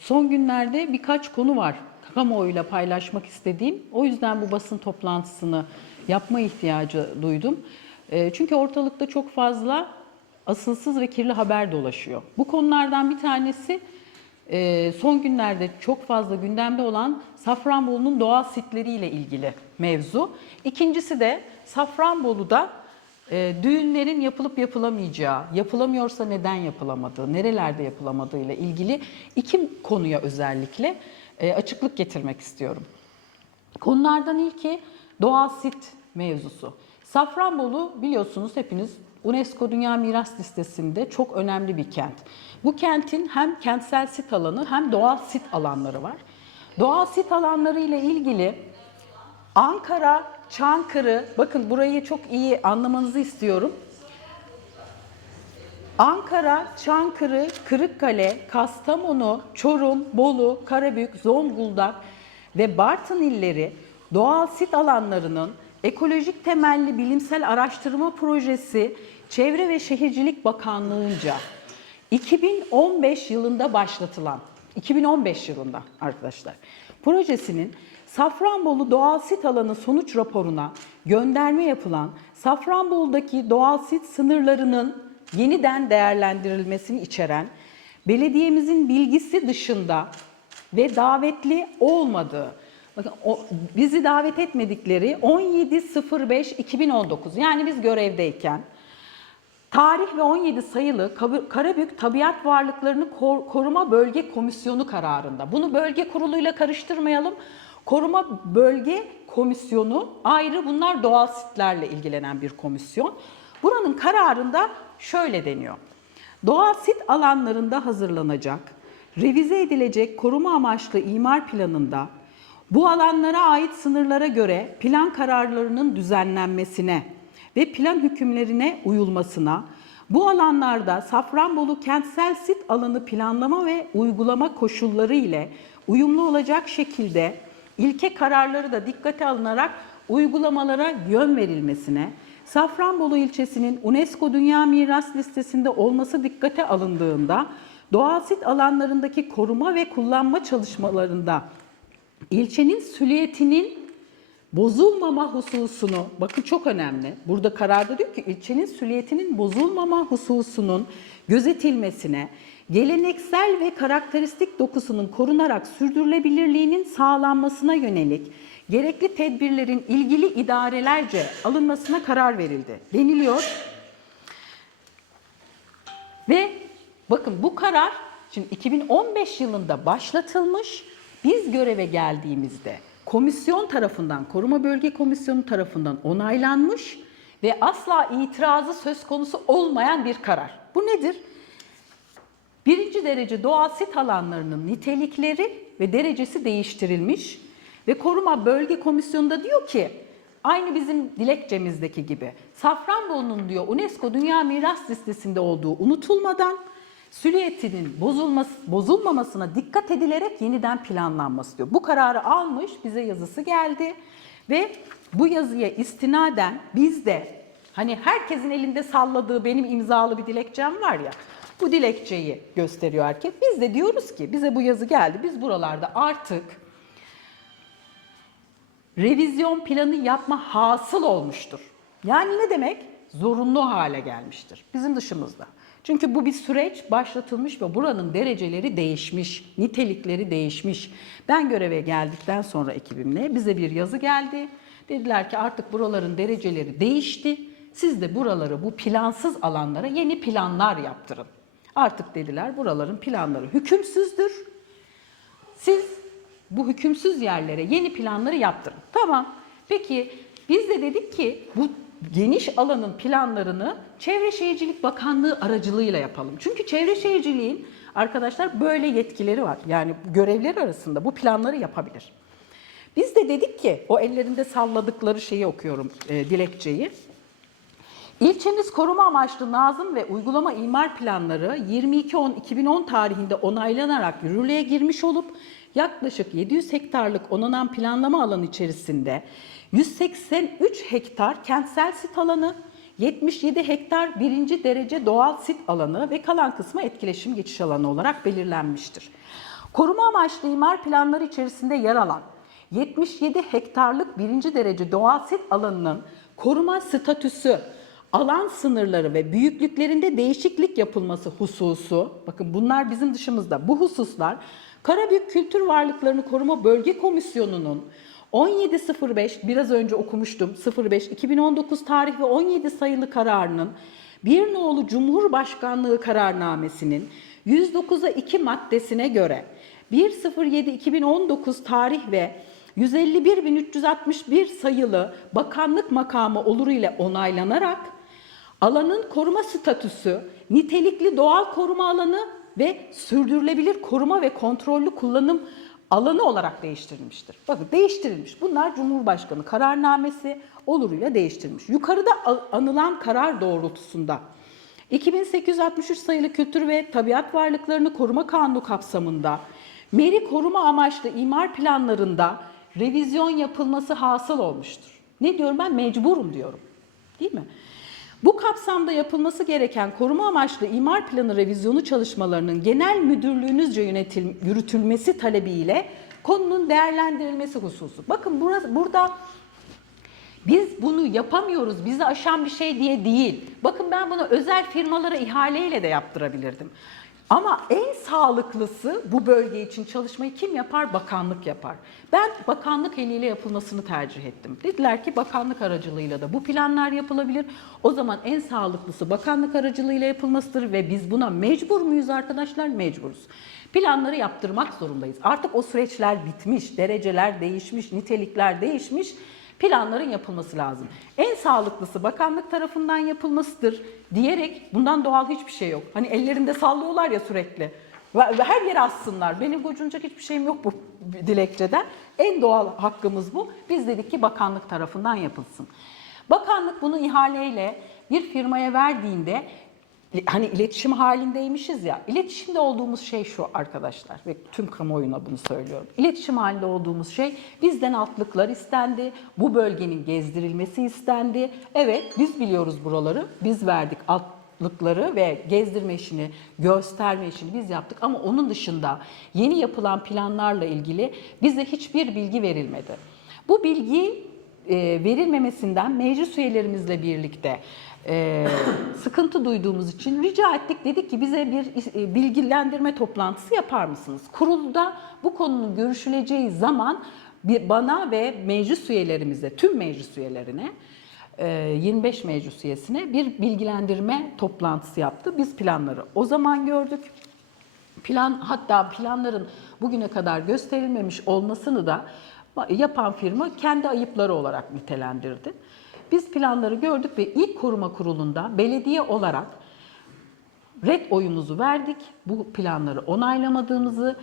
son günlerde birkaç konu var kamuoyuyla paylaşmak istediğim. O yüzden bu basın toplantısını yapma ihtiyacı duydum. E, çünkü ortalıkta çok fazla asılsız ve kirli haber dolaşıyor. Bu konulardan bir tanesi e, son günlerde çok fazla gündemde olan Safranbolu'nun doğal sitleriyle ilgili mevzu. İkincisi de Safranbolu'da e, düğünlerin yapılıp yapılamayacağı, yapılamıyorsa neden yapılamadığı, nerelerde yapılamadığı ile ilgili iki konuya özellikle e, açıklık getirmek istiyorum. Konulardan ilki doğal sit mevzusu. Safranbolu biliyorsunuz hepiniz UNESCO Dünya Miras Listesi'nde çok önemli bir kent. Bu kentin hem kentsel sit alanı hem doğal sit alanları var. Doğal sit alanları ile ilgili Ankara, Çankırı, bakın burayı çok iyi anlamanızı istiyorum. Ankara, Çankırı, Kırıkkale, Kastamonu, Çorum, Bolu, Karabük, Zonguldak ve Bartın illeri doğal sit alanlarının ekolojik temelli bilimsel araştırma projesi Çevre ve Şehircilik Bakanlığı'nca 2015 yılında başlatılan, 2015 yılında arkadaşlar, projesinin Safranbolu doğal sit alanı sonuç raporuna gönderme yapılan Safranbolu'daki doğal sit sınırlarının yeniden değerlendirilmesini içeren belediyemizin bilgisi dışında ve davetli olmadığı Bakın o, bizi davet etmedikleri 17.05.2019 yani biz görevdeyken tarih ve 17 sayılı Karabük Tabiat Varlıklarını Kor- Koruma Bölge Komisyonu kararında. Bunu bölge kuruluyla karıştırmayalım. Koruma Bölge Komisyonu ayrı bunlar doğal sitlerle ilgilenen bir komisyon. Buranın kararında şöyle deniyor. Doğal sit alanlarında hazırlanacak, revize edilecek koruma amaçlı imar planında bu alanlara ait sınırlara göre plan kararlarının düzenlenmesine ve plan hükümlerine uyulmasına, bu alanlarda Safranbolu kentsel sit alanı planlama ve uygulama koşulları ile uyumlu olacak şekilde ilke kararları da dikkate alınarak uygulamalara yön verilmesine, Safranbolu ilçesinin UNESCO Dünya Miras Listesi'nde olması dikkate alındığında doğal sit alanlarındaki koruma ve kullanma çalışmalarında ilçenin süliyetinin bozulmama hususunu, bakın çok önemli. Burada kararda diyor ki ilçenin süliyetinin bozulmama hususunun gözetilmesine, geleneksel ve karakteristik dokusunun korunarak sürdürülebilirliğinin sağlanmasına yönelik gerekli tedbirlerin ilgili idarelerce alınmasına karar verildi. Deniliyor. Ve bakın bu karar şimdi 2015 yılında başlatılmış. Biz göreve geldiğimizde komisyon tarafından, Koruma Bölge Komisyonu tarafından onaylanmış ve asla itirazı söz konusu olmayan bir karar. Bu nedir? Birinci derece doğal sit alanlarının nitelikleri ve derecesi değiştirilmiş ve Koruma Bölge Komisyonu da diyor ki aynı bizim dilekçemizdeki gibi Safranbolu'nun diyor UNESCO Dünya Miras Listesi'nde olduğu unutulmadan süliyetinin bozulması, bozulmamasına dikkat edilerek yeniden planlanması diyor. Bu kararı almış, bize yazısı geldi ve bu yazıya istinaden biz de hani herkesin elinde salladığı benim imzalı bir dilekçem var ya, bu dilekçeyi gösteriyor herkes. Biz de diyoruz ki bize bu yazı geldi, biz buralarda artık revizyon planı yapma hasıl olmuştur. Yani ne demek? Zorunlu hale gelmiştir bizim dışımızda. Çünkü bu bir süreç başlatılmış ve buranın dereceleri değişmiş, nitelikleri değişmiş. Ben göreve geldikten sonra ekibimle bize bir yazı geldi. Dediler ki artık buraların dereceleri değişti. Siz de buraları bu plansız alanlara yeni planlar yaptırın. Artık dediler buraların planları hükümsüzdür. Siz bu hükümsüz yerlere yeni planları yaptırın. Tamam. Peki biz de dedik ki bu geniş alanın planlarını Çevre Şehircilik Bakanlığı aracılığıyla yapalım. Çünkü Çevre Şehirciliğin arkadaşlar böyle yetkileri var. Yani görevleri arasında bu planları yapabilir. Biz de dedik ki o ellerinde salladıkları şeyi okuyorum e, dilekçeyi. İlçemiz koruma amaçlı nazım ve uygulama imar planları 22.10.2010 tarihinde onaylanarak yürürlüğe girmiş olup yaklaşık 700 hektarlık onanan planlama alanı içerisinde 183 hektar kentsel sit alanı, 77 hektar birinci derece doğal sit alanı ve kalan kısmı etkileşim geçiş alanı olarak belirlenmiştir. Koruma amaçlı imar planları içerisinde yer alan 77 hektarlık birinci derece doğal sit alanının koruma statüsü, alan sınırları ve büyüklüklerinde değişiklik yapılması hususu, bakın bunlar bizim dışımızda, bu hususlar Karabük Kültür Varlıklarını Koruma Bölge Komisyonu'nun 17.05 biraz önce okumuştum 05 2019 tarih ve 17 sayılı kararının bir nolu Cumhurbaşkanlığı kararnamesinin 109'a 2 maddesine göre 1.07.2019 tarih ve 151.361 sayılı bakanlık makamı oluru ile onaylanarak alanın koruma statüsü, nitelikli doğal koruma alanı ve sürdürülebilir koruma ve kontrollü kullanım alanı olarak değiştirilmiştir. Bakın değiştirilmiş. Bunlar Cumhurbaşkanı kararnamesi oluruyla değiştirilmiş. Yukarıda anılan karar doğrultusunda 2863 sayılı Kültür ve Tabiat Varlıklarını Koruma Kanunu kapsamında meri koruma amaçlı imar planlarında revizyon yapılması hasıl olmuştur. Ne diyorum ben? Mecburum diyorum. Değil mi? Bu kapsamda yapılması gereken koruma amaçlı imar planı revizyonu çalışmalarının genel müdürlüğünüzce yönetil, yürütülmesi talebiyle konunun değerlendirilmesi hususu. Bakın burası, burada biz bunu yapamıyoruz, bizi aşan bir şey diye değil. Bakın ben bunu özel firmalara ihaleyle de yaptırabilirdim. Ama en sağlıklısı bu bölge için çalışmayı kim yapar? Bakanlık yapar. Ben bakanlık eliyle yapılmasını tercih ettim. Dediler ki bakanlık aracılığıyla da bu planlar yapılabilir. O zaman en sağlıklısı bakanlık aracılığıyla yapılmasıdır ve biz buna mecbur muyuz arkadaşlar? Mecburuz. Planları yaptırmak zorundayız. Artık o süreçler bitmiş, dereceler değişmiş, nitelikler değişmiş planların yapılması lazım. En sağlıklısı bakanlık tarafından yapılmasıdır diyerek bundan doğal hiçbir şey yok. Hani ellerinde sallıyorlar ya sürekli. Her yere assınlar. Benim gocunacak hiçbir şeyim yok bu dilekçeden. En doğal hakkımız bu. Biz dedik ki bakanlık tarafından yapılsın. Bakanlık bunu ihaleyle bir firmaya verdiğinde hani iletişim halindeymişiz ya. İletişimde olduğumuz şey şu arkadaşlar ve tüm kamuoyuna bunu söylüyorum. İletişim halinde olduğumuz şey bizden altlıklar istendi. Bu bölgenin gezdirilmesi istendi. Evet biz biliyoruz buraları. Biz verdik altlıkları ve gezdirme işini, gösterme işini biz yaptık ama onun dışında yeni yapılan planlarla ilgili bize hiçbir bilgi verilmedi. Bu bilgi verilmemesinden meclis üyelerimizle birlikte e, sıkıntı duyduğumuz için rica ettik. Dedik ki bize bir e, bilgilendirme toplantısı yapar mısınız? Kurulda bu konunun görüşüleceği zaman bir, bana ve meclis üyelerimize, tüm meclis üyelerine 25 meclis üyesine bir bilgilendirme toplantısı yaptı. Biz planları o zaman gördük. Plan hatta planların bugüne kadar gösterilmemiş olmasını da yapan firma kendi ayıpları olarak nitelendirdi. Biz planları gördük ve ilk koruma kurulunda belediye olarak red oyumuzu verdik. Bu planları onaylamadığımızı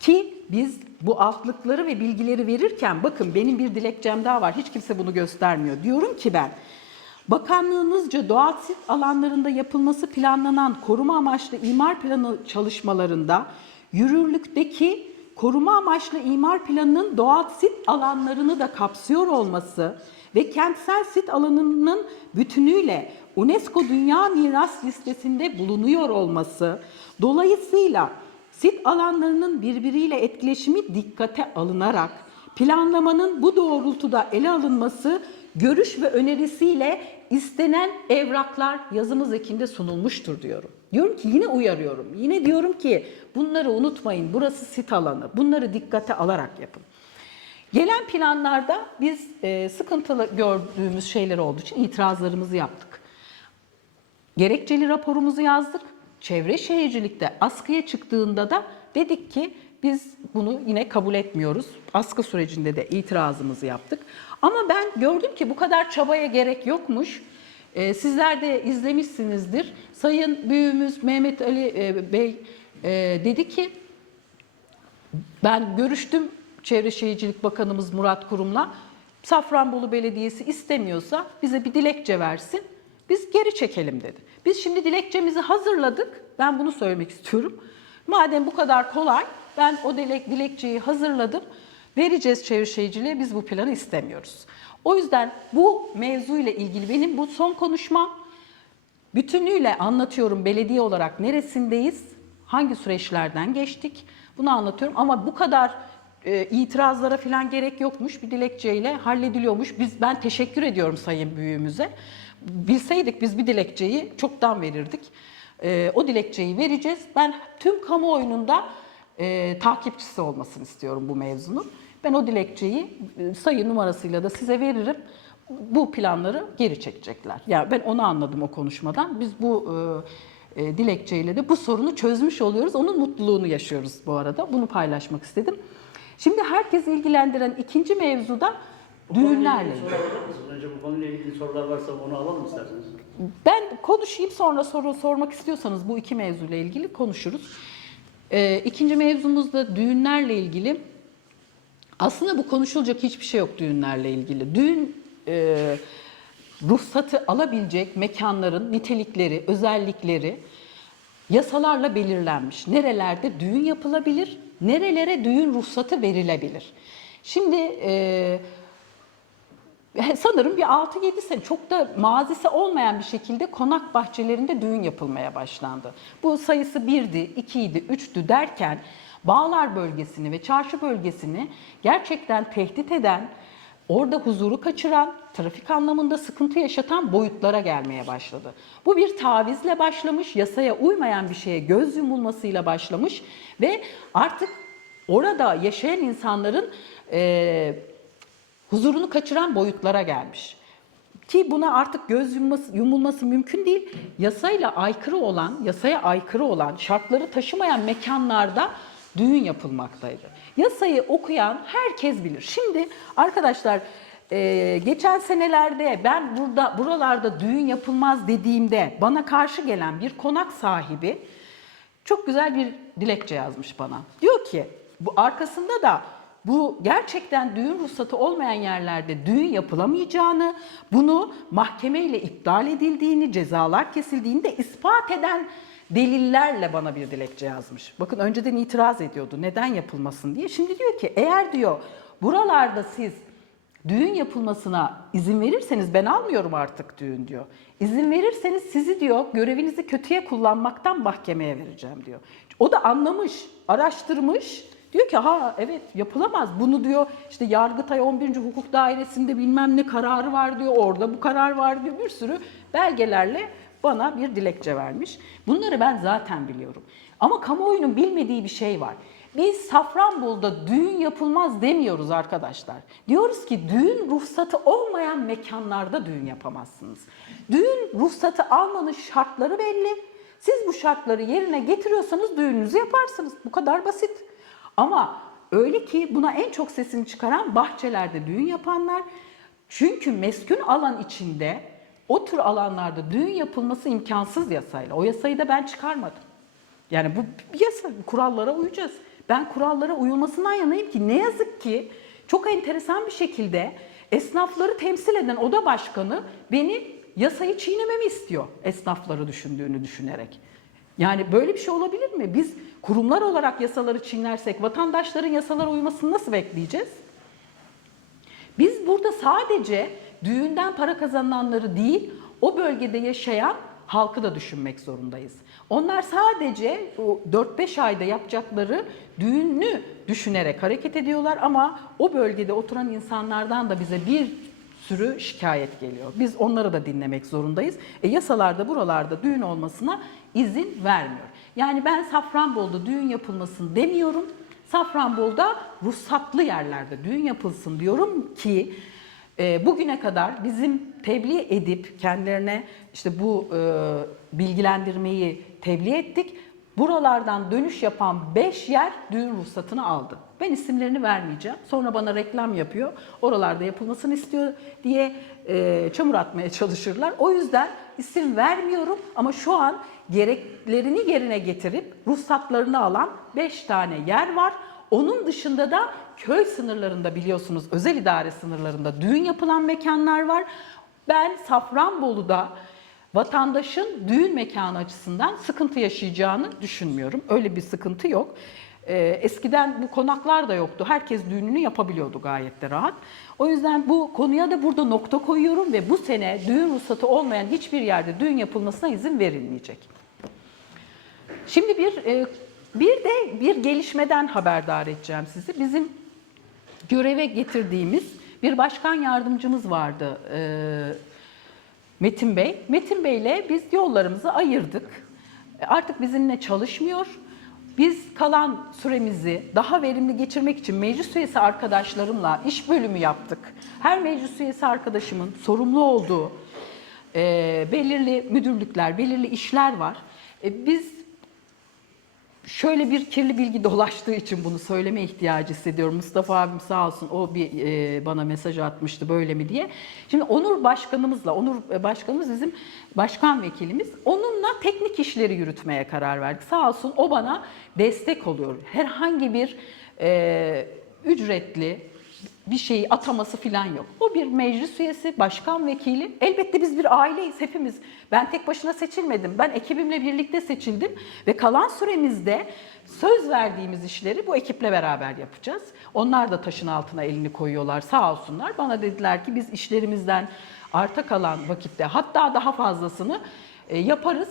ki biz bu altlıkları ve bilgileri verirken bakın benim bir dilekçem daha var. Hiç kimse bunu göstermiyor. Diyorum ki ben Bakanlığınızca doğal sit alanlarında yapılması planlanan koruma amaçlı imar planı çalışmalarında yürürlükteki koruma amaçlı imar planının doğal sit alanlarını da kapsıyor olması ve kentsel sit alanının bütünüyle UNESCO Dünya Miras Listesi'nde bulunuyor olması dolayısıyla sit alanlarının birbiriyle etkileşimi dikkate alınarak planlamanın bu doğrultuda ele alınması görüş ve önerisiyle istenen evraklar yazımız ekinde sunulmuştur diyorum. Diyorum ki yine uyarıyorum. Yine diyorum ki bunları unutmayın. Burası sit alanı. Bunları dikkate alarak yapın. Gelen planlarda biz e, sıkıntılı gördüğümüz şeyler olduğu için itirazlarımızı yaptık. Gerekçeli raporumuzu yazdık. Çevre şehircilikte askıya çıktığında da dedik ki biz bunu yine kabul etmiyoruz. Askı sürecinde de itirazımızı yaptık. Ama ben gördüm ki bu kadar çabaya gerek yokmuş. Ee, sizler de izlemişsinizdir. Sayın büyüğümüz Mehmet Ali e, Bey e, dedi ki ben görüştüm Çevre Şehircilik Bakanımız Murat Kurum'la. Safranbolu Belediyesi istemiyorsa bize bir dilekçe versin. Biz geri çekelim dedi. Biz şimdi dilekçemizi hazırladık. Ben bunu söylemek istiyorum. Madem bu kadar kolay ben o dilek, dilekçeyi hazırladım. Vereceğiz çevre şehirciliğe biz bu planı istemiyoruz. O yüzden bu mevzuyla ilgili benim bu son konuşmam bütünüyle anlatıyorum belediye olarak neresindeyiz, hangi süreçlerden geçtik, Bunu anlatıyorum ama bu kadar e, itirazlara falan gerek yokmuş. Bir dilekçeyle hallediliyormuş. Biz ben teşekkür ediyorum sayın büyüğümüze. Bilseydik biz bir dilekçeyi çoktan verirdik. E, o dilekçeyi vereceğiz. Ben tüm kamuoyunun e, takipçisi olmasını istiyorum bu mevzunun. Ben o dilekçeyi e, sayı numarasıyla da size veririm. Bu planları geri çekecekler. Yani ben onu anladım o konuşmadan. Biz bu e, e, dilekçeyle de bu sorunu çözmüş oluyoruz. Onun mutluluğunu yaşıyoruz bu arada. Bunu paylaşmak istedim. Şimdi herkes ilgilendiren ikinci mevzuda düğünlerle ilgili. Sorabilir misiniz? Önce bu konuyla ilgili sorular varsa onu alalım isterseniz. Ben konuşayım sonra soru sormak istiyorsanız bu iki mevzuyla ilgili konuşuruz. Ee, ikinci mevzumuz da düğünlerle ilgili. Aslında bu konuşulacak hiçbir şey yok düğünlerle ilgili. Düğün e, ruhsatı alabilecek mekanların nitelikleri, özellikleri yasalarla belirlenmiş. Nerelerde düğün yapılabilir, nerelere düğün ruhsatı verilebilir. Şimdi e, sanırım bir 6-7 sene çok da mazisi olmayan bir şekilde konak bahçelerinde düğün yapılmaya başlandı. Bu sayısı 1'di, 2'ydi, 3'tü derken Bağlar bölgesini ve çarşı bölgesini gerçekten tehdit eden, orada huzuru kaçıran, trafik anlamında sıkıntı yaşatan boyutlara gelmeye başladı. Bu bir tavizle başlamış, yasaya uymayan bir şeye göz yumulmasıyla başlamış ve artık orada yaşayan insanların eee huzurunu kaçıran boyutlara gelmiş. Ki buna artık göz yumması, yumulması mümkün değil. Yasayla aykırı olan, yasaya aykırı olan, şartları taşımayan mekanlarda düğün yapılmaktaydı. Yasayı okuyan herkes bilir. Şimdi arkadaşlar e, geçen senelerde ben burada buralarda düğün yapılmaz dediğimde bana karşı gelen bir konak sahibi çok güzel bir dilekçe yazmış bana. Diyor ki bu arkasında da bu gerçekten düğün ruhsatı olmayan yerlerde düğün yapılamayacağını, bunu mahkemeyle iptal edildiğini, cezalar kesildiğini de ispat eden delillerle bana bir dilekçe yazmış. Bakın önceden itiraz ediyordu neden yapılmasın diye. Şimdi diyor ki eğer diyor buralarda siz düğün yapılmasına izin verirseniz ben almıyorum artık düğün diyor. İzin verirseniz sizi diyor görevinizi kötüye kullanmaktan mahkemeye vereceğim diyor. O da anlamış, araştırmış. Diyor ki ha evet yapılamaz. Bunu diyor işte Yargıtay 11. Hukuk Dairesi'nde bilmem ne kararı var diyor. Orada bu karar var diyor. Bir sürü belgelerle bana bir dilekçe vermiş. Bunları ben zaten biliyorum. Ama kamuoyunun bilmediği bir şey var. Biz Safranbolu'da düğün yapılmaz demiyoruz arkadaşlar. Diyoruz ki düğün ruhsatı olmayan mekanlarda düğün yapamazsınız. Düğün ruhsatı almanın şartları belli. Siz bu şartları yerine getiriyorsanız düğününüzü yaparsınız. Bu kadar basit. Ama öyle ki buna en çok sesini çıkaran bahçelerde düğün yapanlar. Çünkü meskun alan içinde o tür alanlarda düğün yapılması imkansız yasayla. O yasayı da ben çıkarmadım. Yani bu yasa, kurallara uyacağız. Ben kurallara uyulmasından yanayım ki ne yazık ki çok enteresan bir şekilde esnafları temsil eden oda başkanı beni yasayı çiğnememi istiyor esnafları düşündüğünü düşünerek. Yani böyle bir şey olabilir mi? Biz kurumlar olarak yasaları çiğnersek vatandaşların yasalara uymasını nasıl bekleyeceğiz? Biz burada sadece düğünden para kazananları değil, o bölgede yaşayan halkı da düşünmek zorundayız. Onlar sadece o 4-5 ayda yapacakları düğünü düşünerek hareket ediyorlar ama o bölgede oturan insanlardan da bize bir sürü şikayet geliyor. Biz onları da dinlemek zorundayız. E, yasalarda buralarda düğün olmasına izin vermiyor. Yani ben Safranbolu'da düğün yapılmasın demiyorum. Safranbolu'da ruhsatlı yerlerde düğün yapılsın diyorum ki e, bugüne kadar bizim tebliğ edip kendilerine işte bu e, bilgilendirmeyi tebliğ ettik. Buralardan dönüş yapan 5 yer düğün ruhsatını aldı. Ben isimlerini vermeyeceğim. Sonra bana reklam yapıyor. Oralarda yapılmasını istiyor diye e, çamur atmaya çalışırlar. O yüzden isim vermiyorum ama şu an gereklerini yerine getirip ruhsatlarını alan 5 tane yer var. Onun dışında da köy sınırlarında biliyorsunuz özel idare sınırlarında düğün yapılan mekanlar var. Ben Safranbolu'da vatandaşın düğün mekanı açısından sıkıntı yaşayacağını düşünmüyorum. Öyle bir sıkıntı yok. Ee, eskiden bu konaklar da yoktu. Herkes düğününü yapabiliyordu gayet de rahat. O yüzden bu konuya da burada nokta koyuyorum ve bu sene düğün ruhsatı olmayan hiçbir yerde düğün yapılmasına izin verilmeyecek. Şimdi bir e, Bir de bir gelişmeden haberdar edeceğim sizi. Bizim göreve getirdiğimiz bir başkan yardımcımız vardı e, Metin Bey. Metin Bey'le biz yollarımızı ayırdık. E, Artık bizimle çalışmıyor. Biz kalan süremizi daha verimli geçirmek için meclis üyesi arkadaşlarımla iş bölümü yaptık. Her meclis üyesi arkadaşımın sorumlu olduğu e, belirli müdürlükler, belirli işler var. E, biz şöyle bir kirli bilgi dolaştığı için bunu söyleme ihtiyacı hissediyorum. Mustafa abim sağ olsun o bir e, bana mesaj atmıştı böyle mi diye. Şimdi Onur başkanımızla, Onur e, başkanımız bizim başkan vekilimiz. Onunla teknik işleri yürütmeye karar verdik. Sağ olsun o bana destek oluyor. Herhangi bir e, ücretli bir şeyi ataması falan yok. O bir meclis üyesi, başkan vekili. Elbette biz bir aileyiz hepimiz. Ben tek başına seçilmedim. Ben ekibimle birlikte seçildim ve kalan süremizde söz verdiğimiz işleri bu ekiple beraber yapacağız. Onlar da taşın altına elini koyuyorlar sağ olsunlar. Bana dediler ki biz işlerimizden arta kalan vakitte hatta daha fazlasını e, yaparız.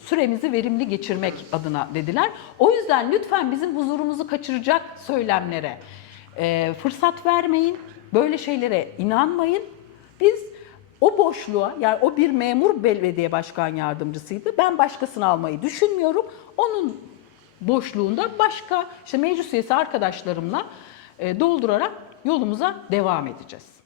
Süremizi verimli geçirmek adına dediler. O yüzden lütfen bizim huzurumuzu kaçıracak söylemlere e, fırsat vermeyin. Böyle şeylere inanmayın. Biz o boşluğa yani o bir memur belediye başkan yardımcısıydı. Ben başkasını almayı düşünmüyorum. Onun boşluğunda başka işte meclis üyesi arkadaşlarımla e, doldurarak yolumuza devam edeceğiz.